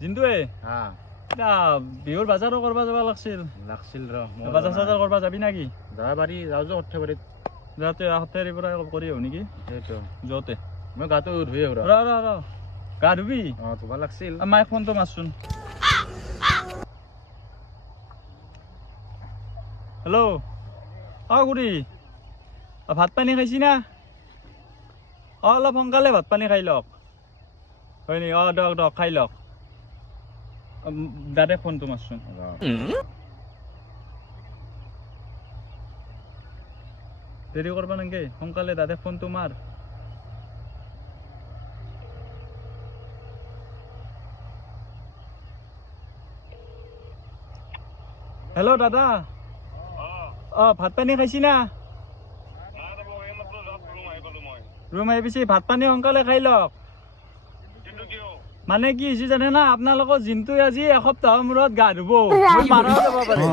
জিন্তুৱে হা বিহুৰ বাজাৰো কৰবা যাব লাগছিল বাজাৰ চাজাৰ কৰবা যাবি নাকি যাব পাৰি যাওঁ যে সৰ্থেবাৰীত যাওঁতে সৰ্থেবাৰীৰ পৰা কৰি আহো নেকি সেইটো যোৱাতে মই গাটো ধুই আহো ৰ গা ধুবি ধুবা লাগছিল মাইক ফোনটো মাৰচোন হেল্ল' খুৰী ভাত পানী খাইছি না অলপ সোনকালে ভাত পানী খাই লওক হয় নেকি দক খাই লওক দাদা ফোনটো মাৰচোন দেৰি কৰবা নাংগে সোনকালে দাদা ফোনটো মাৰ হেল্ল' দাদা ভাত পানী খাইছি না ৰুম আহি পিছি ভাত পানী সোনকালে খাই লওক মানে কি হৈছে জানে না আপোনালোকৰ জিন্তুৱে আজি এসপ্তাহৰ মূৰত গা ধুব মাৰাও যাব পাৰে